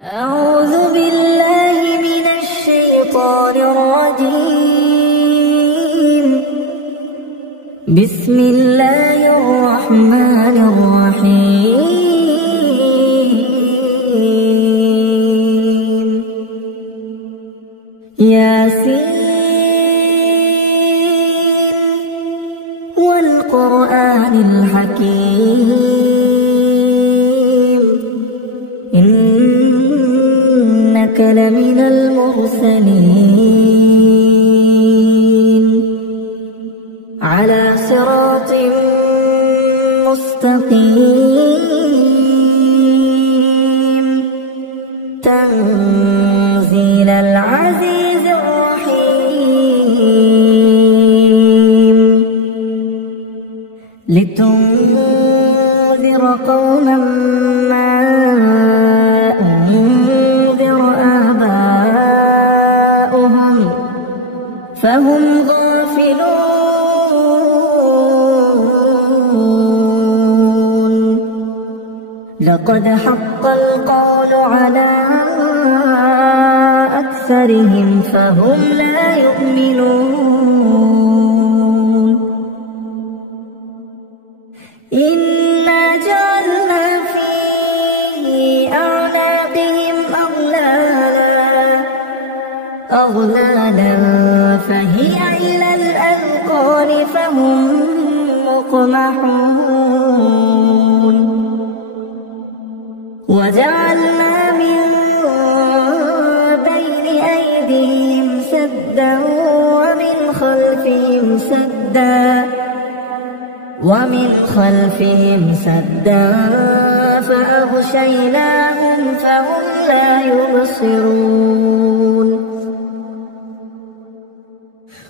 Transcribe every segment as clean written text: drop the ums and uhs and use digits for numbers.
أعوذ بالله من الشيطان الرجيم. بسم الله الرحمن الرحيم. ياسين والقرآن الحكيم إنك لمن المرسلين على صراط مستقيم تنزيل العزيز الرحيم لتنذر قوما ما أنذر آباؤهم فهم غافلون. لقد حق القول على أكثرهم فهم لا يؤمنون. إنا جعلنا في أعناقهم أغلالا فهي إلى الأذقان فهم مقمحون. وجعلنا من بين أيديهم سدا ومن خلفهم سدا فأغشيناهم فهم لا يبصرون.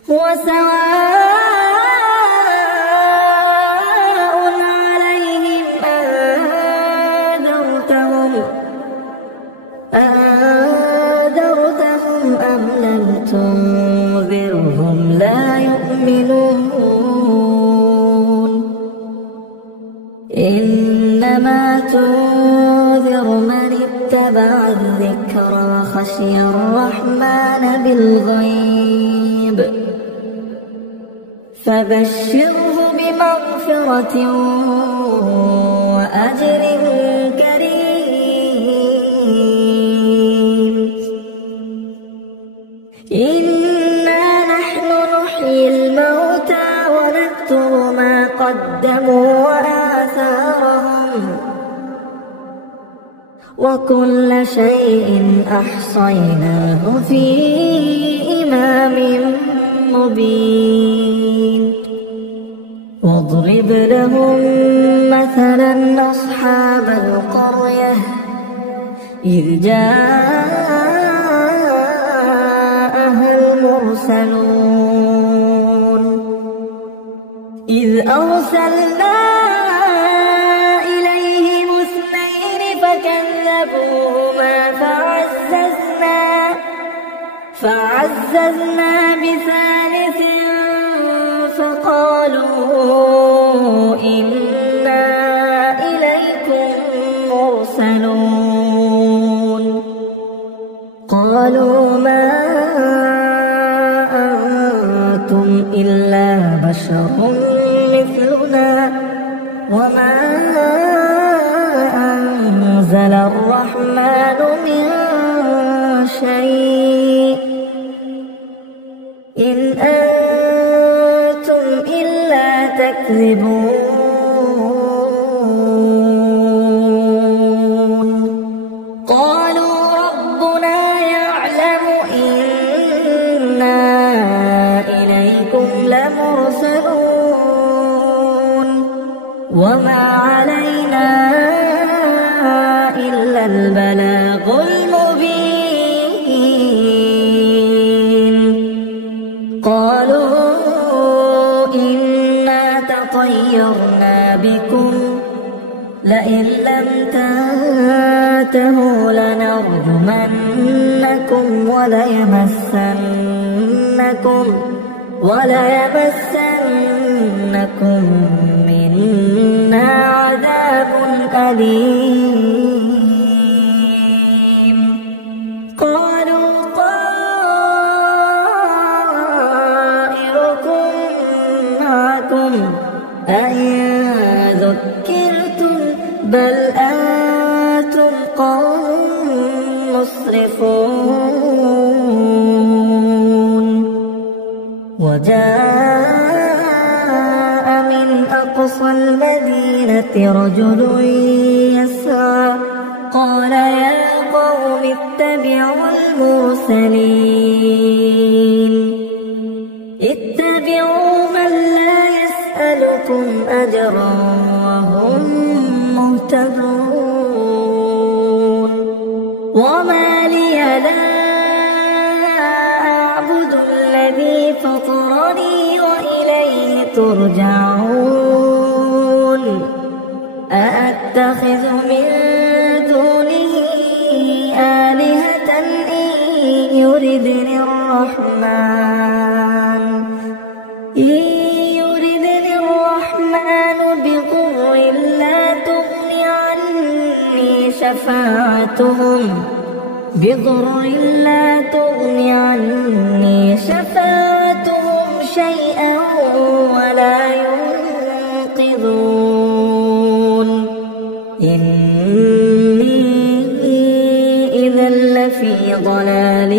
وسواء عليهم أنذرتهم أم لم تنذرهم لا يؤمنون. إنما تنذر من اتبع الذكر وخشي الرحمن بالغيب فبشره بمغفرة وأجر كريم. إنا نحن نحيي الموتى ونكتب ما قدموا وآثارهم وكل شيء أحصيناه في إمام مبين. واضرب لهم مثلا أصحاب القرية إذ جاءها المرسلون إذ أرسلنا إليهم اثنين فكذبوهما فعززنا بثالث فقالوا إنا إليكم مرسلون. قالوا ما أنتم إلا بشر مثلنا وما أنزل الرحمن من شيء إن أنتم إلا تكذبون. قالوا ربنا يعلم إنا إليكم لمرسلون وما علينا إلا البلاغ المبين. قالوا إنا تطيرنا بكم لئن لم تنتهوا لنرجمنكم وليمسنكم منا عذاب أليم. أئن ذكرتم بل أنتم قوم مسرفون وجاء من أقصى المدينة رجل يسعى قال يا قوم اتبعوا المرسلين اتبعوا من لا يسألكم أجرا وهم مهتدون وما لي لا أعبد الذي فطرني وإليه ترجعون أأتخذ من دونه آلهة إن يردني الرحمن بضر لا تغني عني شفاعتهم شيئا ولا ينقذون إني إذا لفي ضلال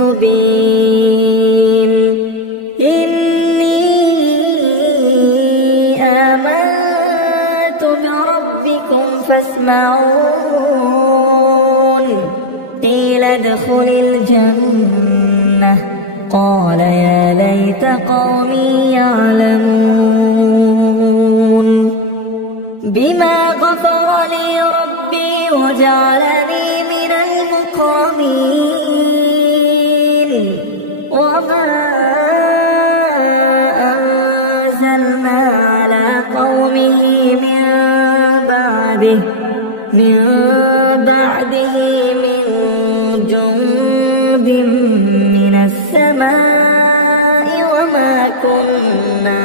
مبين إني آمنت بربكم فاسمعون قيل ادخل الجنة قال يا ليت قومي يعلمون بما غفر لي ربي وجعلني من المكرمين وما أنزلنا على قومه من بعده من جند من السماء وما كنا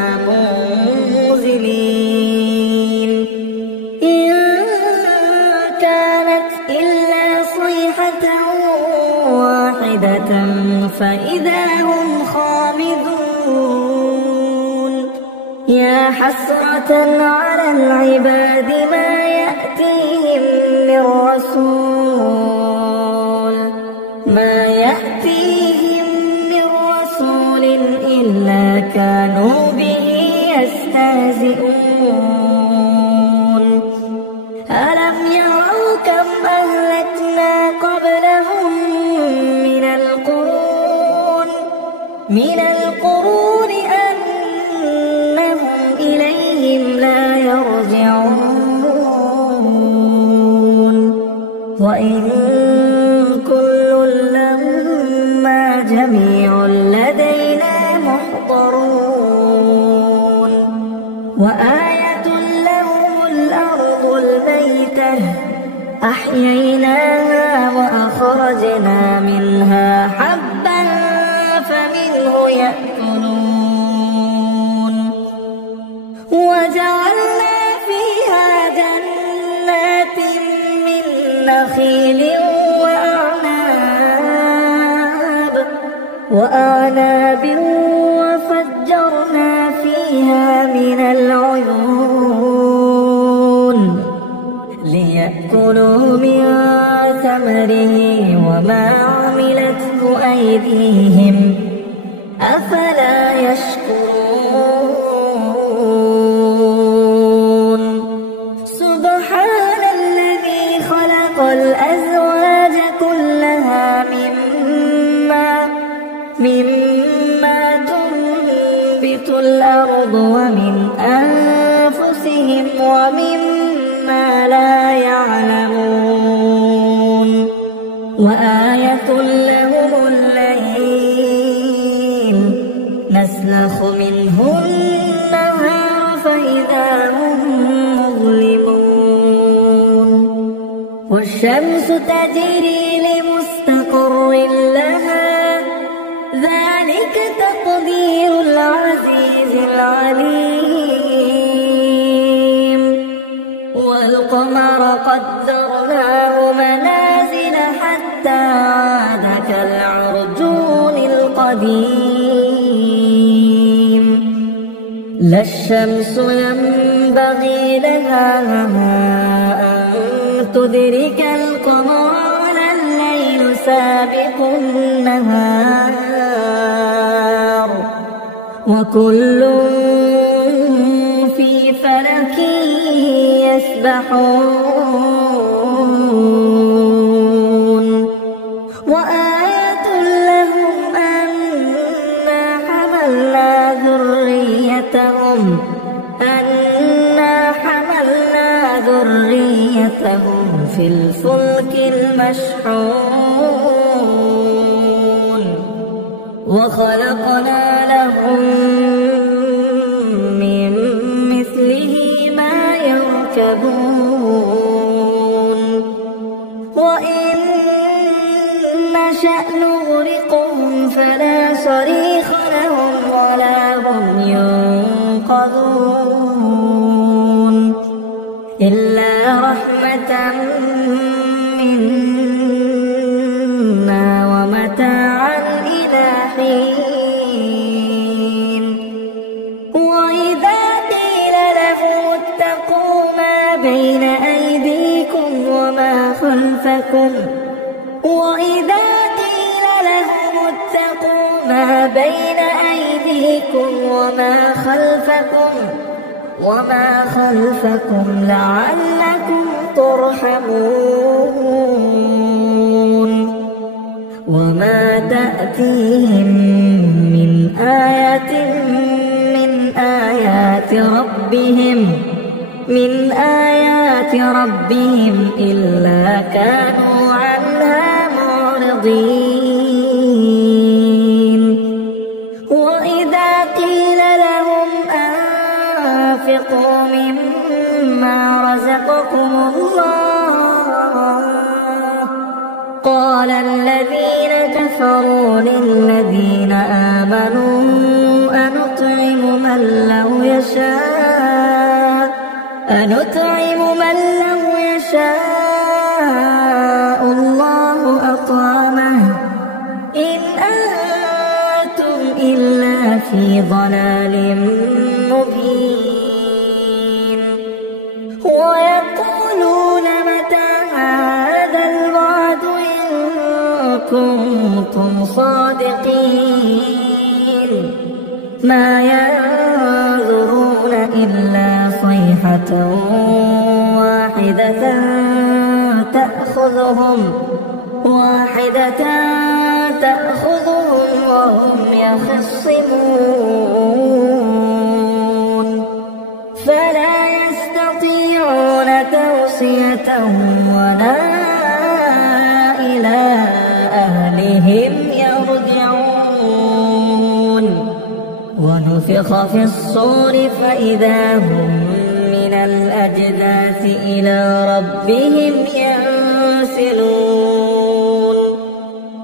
منزلين إن كانت إلا صيحة واحدة فإذا هم خامدون يا حسرة على العباد ما يأتيهم من رسول إلا كانوا به يستهزئون ألم يروا كم أهلكنا قبلهم من القرون أنهم إليهم لا يرجعون وإن كل لما جميع لدينا محضرون وآية لهم الأرض الميتة أحييناها وأخرجنا منها حبا فمنه يأكلون وجعلنا فيها جنات من نخيل وأعناب وفجرنا فيها من العيون ليأكلوا من ثمره وما عملته أيديهم أفلا يشكرون سبحان الذي خلق الأزواج كلها مما تنبت الأرض ومن أنفسهم ومما لا يعلمون وآية لهم الليل نسلخ منه النهار فإذا هم مظلمون والشمس تجري لمستقر لها ذلك تقدير العزيز العليم والقمر قدرناه منازل حتى عاد كالعرجون القديم لا الشمس ينبغي لها أن تدرك القمر ولا الليل سابق النهار وكل في فلك يسبحون وآية لهم أنا حملنا ذريتهم في الفلك المشحون وخلقنا لهم من مثله ما يركبون وإن نشأ نغرقهم فلا صريخ لهم ولا هم ينقذون إلا رحمة منا ومتاعا إلى حين وإذا قيل لهم اتقوا ما بين أيديكم وما خلفكم وما خلفكم لعلكم ترحمون وما تأتيهم من آية من آيات ربهم إلا كانوا عنها معرضين وإذا قيل لهم أنفقوا مما رزقكم الله قال الذين كفروا للذين آمنوا أنطعم من لو يشاء الله أطعمه إن أنتم إلا في ضلال مبين ويقولون متى هذا الوعد إن كنتم صادقين ما ينظرون إلا صيحة واحدة تأخذهم وهم يخصمون فلا يستطيعون توصية ولا إلى أهلهم يرجعون ونفخ في الصور فإذا هم من الأجداث إلى ربهم ينسلون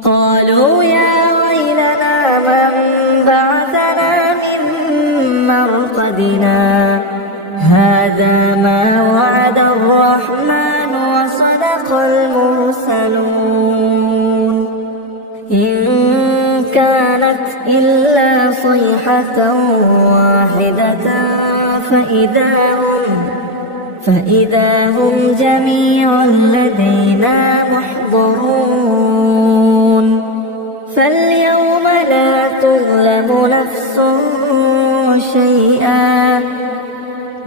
قالوا يا ويلنا من بعثنا من مرقدنا هذا ما وعد الرحمن وصدق المرسلون إن كانت إلا صيحة واحدة فإذا هم جميع لدينا محضرون فاليوم لا تظلم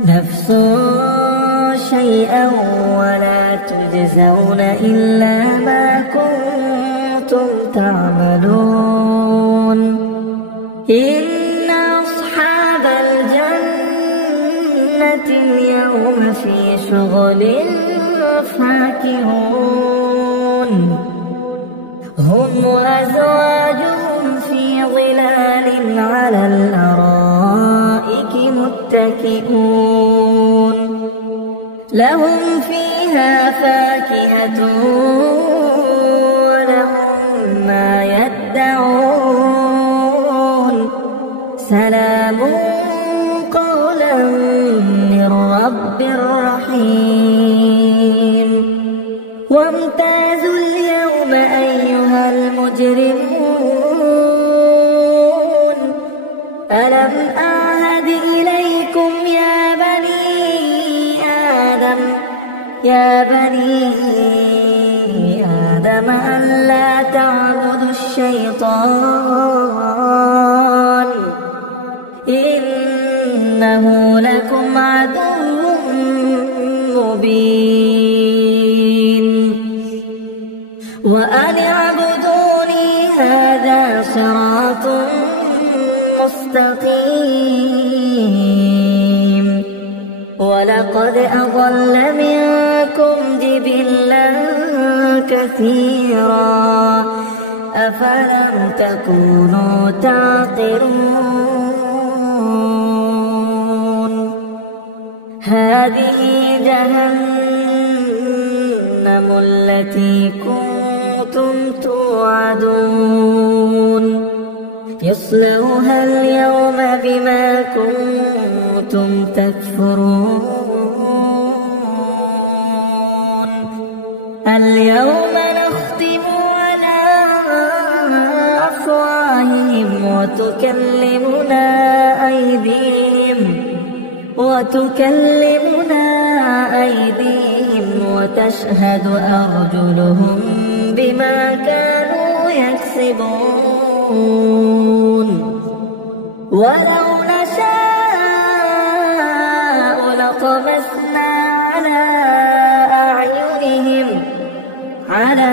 نفس شيئا ولا تجزون إلا ما كنتم تعملون إن أصحاب الجنة اليوم في شغل فاكهون هم وأزواجهم في ظلال على الأرائك متكئون لهم فيها فاكهة ولهم ما يدعون سلام قولا من رب رحيم وامتازوا اليوم أيها المجرمون ألم أعهد إليكم يا بني آدم ألا تعبدوا الشيطان إنه لكم عدو مبين وأن اعبدوني هذا صراط مستقيم ولقد أضل منكم جبلا كثيرا أفلم تكونوا تعقلون هذه جهنم التي كنتم توعدون يصلوها اليوم بما كنتم تكفرون اليوم نختم على أفواههم وتكلمنا أيديهم وتشهد أرجلهم بما كانوا يكسبون ولو نشاء لطمسنا على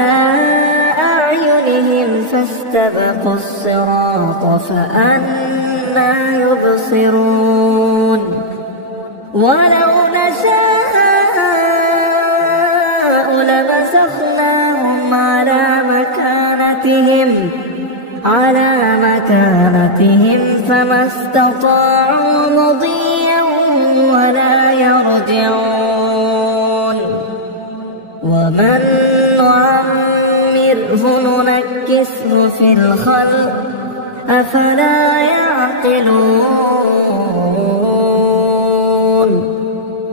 أعينهم فاستبقوا الصراط فأنى يبصرون ولو نشاء لمسخناهم على مكانتهم فما استطاعوا مضيا ولا يرجعون ومن نعمره ننكسه في الخلق أفلا يعقلون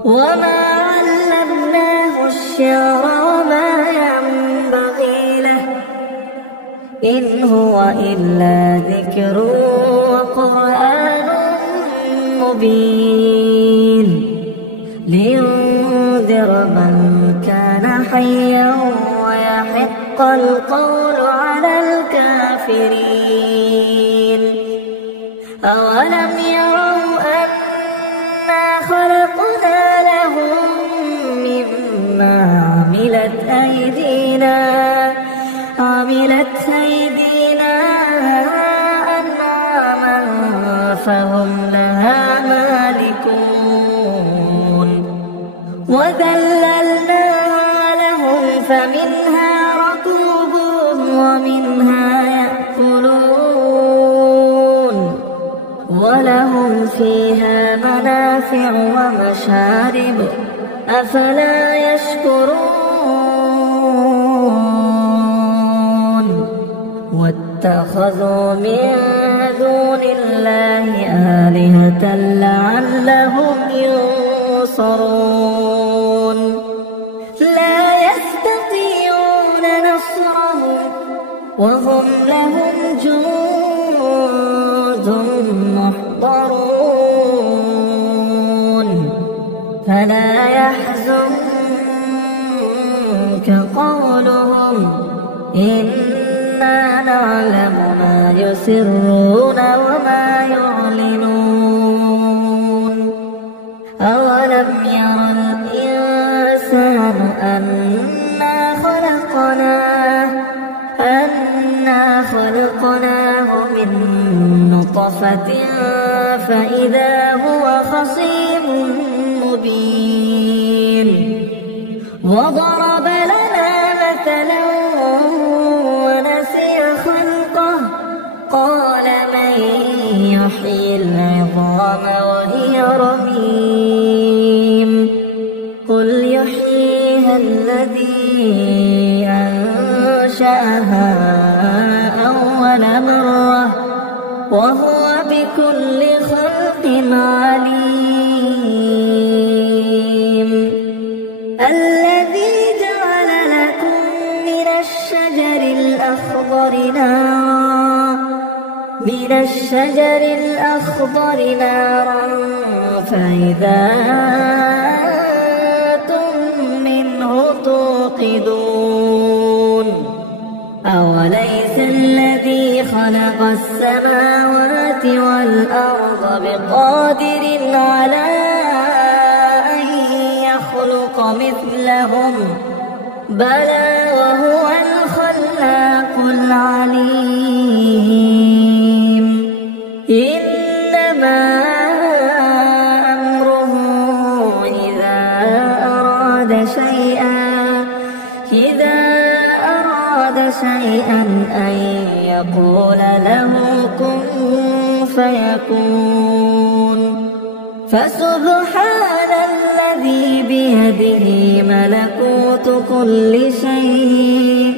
وما علمناه الشعر وما ينبغي له إن هو إلا ذكر وقرآن مبين لينذر من كان حيا ويحق القول على الكافرين أولم يروا أنا خلقنا لهم مما عملت أيدينا أنعاما فهم لها مالكون وذللناها لهم فمنها ركوبهم ومنها يأكلون ولهم فيها منافع ومشارب أفلا يشكرون واتخذوا من دون الله آلهة لعلهم ينصرون لا يستطيعون نصرهم وهم لهم جند محضرون فلا يحزنك قولهم إنا نعلم ما يسرون وما يعلنون أولم ير الإنسان أنا خلقناه من نطفة فإذا هو خصيم مبين وضرب لنا مثلا ونسي خلقه قال من يحيي العظام وهي رميم قل يحييها الذي أنشأها أول مرة وهو بكل خلق عليم الذي جعل لكم من الشجر الأخضر نارا فإذا أنتم منه خلق السماوات والأرض بقادر على أن يخلق مثلهم بلى وهو الخلاق العليم إنما أمره إذا أراد شيئا أن يقول له كن فيكون فسبحان الذي بيده ملكوت كل شيء